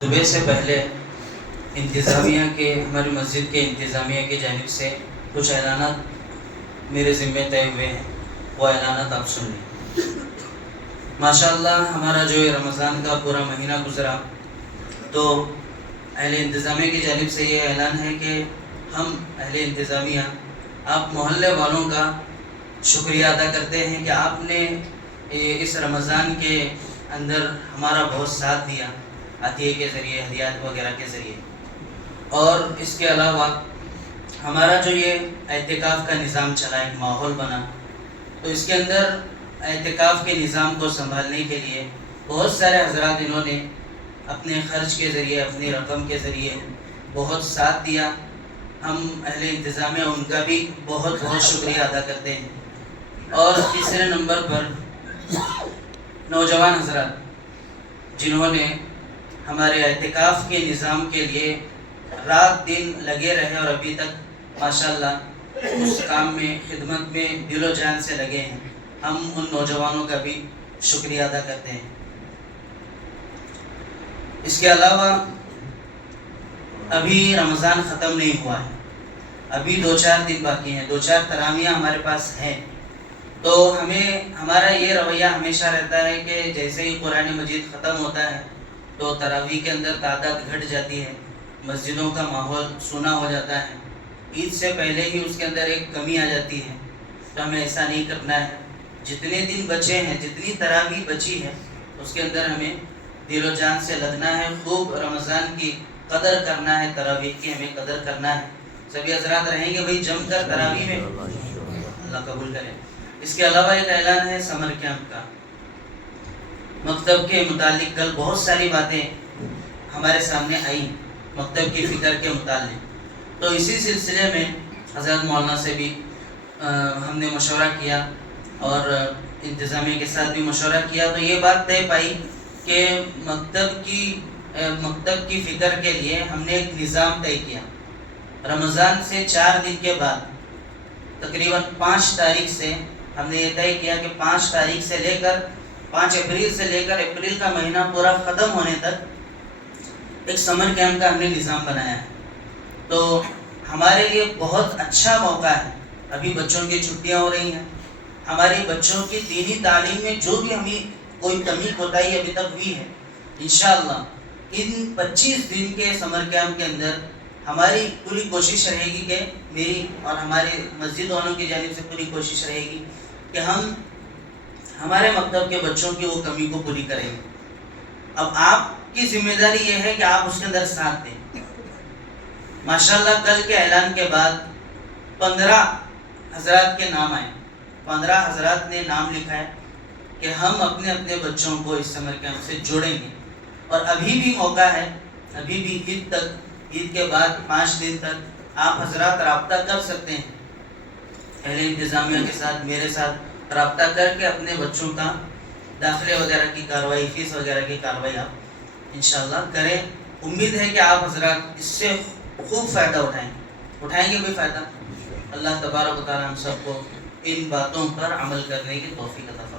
صبح سے پہلے انتظامیہ کے ہماری مسجد کے انتظامیہ کی جانب سے کچھ اعلانات میرے ذمے طے ہوئے ہیں، وہ اعلانات آپ سن لیں۔ ماشاءاللہ ہمارا جو یہ رمضان کا پورا مہینہ گزرا تو اہل انتظامیہ کی جانب سے یہ اعلان ہے کہ ہم اہل انتظامیہ آپ محلے والوں کا شکریہ ادا کرتے ہیں کہ آپ نے اس رمضان کے اندر ہمارا بہت ساتھ دیا، عطیے کے ذریعے، ہدیات وغیرہ کے ذریعے۔ اور اس کے علاوہ ہمارا جو یہ اعتکاف کا نظام چلا، ایک ماحول بنا، تو اس کے اندر اعتکاف کے نظام کو سنبھالنے کے لیے بہت سارے حضرات انہوں نے اپنے خرچ کے ذریعے، اپنی رقم کے ذریعے بہت ساتھ دیا۔ ہم اہل انتظامیہ ان کا بھی بہت بہت شکریہ ادا کرتے ہیں۔ اور تیسرے نمبر پر نوجوان حضرات جنہوں نے ہمارے اعتکاف کے نظام کے لیے رات دن لگے رہے اور ابھی تک ماشاءاللہ اس کام میں، خدمت میں دل و جان سے لگے ہیں، ہم ان نوجوانوں کا بھی شکریہ ادا کرتے ہیں۔ اس کے علاوہ ابھی رمضان ختم نہیں ہوا ہے، ابھی 2-4 دن باقی ہیں، 2-4 تراویحیں ہمارے پاس ہیں، تو ہمارا یہ رویہ ہمیشہ رہتا ہے کہ جیسے ہی قرآن مجید ختم ہوتا ہے تو تراویح کے اندر تعداد گھٹ جاتی ہے، مسجدوں کا ماحول سونا ہو جاتا ہے، عید سے پہلے ہی اس کے اندر ایک کمی آ جاتی ہے، تو ہمیں ایسا نہیں کرنا ہے۔ جتنے دن بچے ہیں، جتنی تراویح بچی ہے، اس کے اندر ہمیں دل و جان سے لگنا ہے، خوب رمضان کی قدر کرنا ہے، تراویح کی ہمیں قدر کرنا ہے۔ سبھی حضرات رہیں گے بھائی جم کر تراویح میں، اللہ قبول کرے۔ اس کے علاوہ ایک اعلان ہے سمر کیمپ کا۔ مکتب کے متعلق کل بہت ساری باتیں ہمارے سامنے آئیں مکتب کی فکر کے متعلق، تو اسی سلسلے میں حضرت مولانا سے بھی ہم نے مشورہ کیا اور انتظامیہ کے ساتھ بھی مشورہ کیا، تو یہ بات طے پائی کہ مکتب کی فکر کے لیے ہم نے ایک نظام طے کیا۔ رمضان سے 4 دن کے بعد تقریباً 5 تاریخ سے ہم نے یہ طے کیا کہ 5 تاریخ سے لے کر 5 اپریل سے لے کر اپریل کا مہینہ پورا ختم ہونے تک ایک سمر کیمپ کا ہم نے نظام بنایا ہے۔ تو ہمارے لیے بہت اچھا موقع ہے، ابھی بچوں کی چھٹیاں ہو رہی ہیں، ہمارے بچوں کی دینی تعلیم میں جو بھی ہمیں کوئی کمی کوتاہی ابھی تک ہوئی ہے، انشاءاللہ ان 25 دن کے سمر کیمپ کے اندر ہماری پوری کوشش رہے گی کہ میری اور ہماری مسجد والوں کی جانب سے پوری کوشش رہے گی کہ ہم ہمارے مکتب کے بچوں کی وہ کمی کو پوری کریں گے۔ اب آپ کی ذمہ داری یہ ہے کہ آپ اس کے اندر ساتھ دیں۔ ماشاءاللہ کل کے اعلان کے بعد 15 حضرات کے نام آئے، 15 حضرات نے نام لکھا ہے کہ ہم اپنے اپنے بچوں کو اس سمر کیمپ سے جوڑیں گے، اور ابھی بھی موقع ہے، ابھی بھی عید تک، عید کے بعد 5 دن تک آپ حضرات رابطہ کر سکتے ہیں اہل انتظامیہ کے ساتھ، میرے ساتھ رابطہ کر کے اپنے بچوں کا داخلے وغیرہ کی کارروائی، فیس وغیرہ کی کارروائی آپ انشاءاللہ کریں۔ امید ہے کہ آپ حضرات اس سے خوب فائدہ اٹھائیں گے بھی فائدہ۔ اللہ تبارک و تعالی ہم سب کو ان باتوں پر عمل کرنے کی توفیق عطا فرمائے۔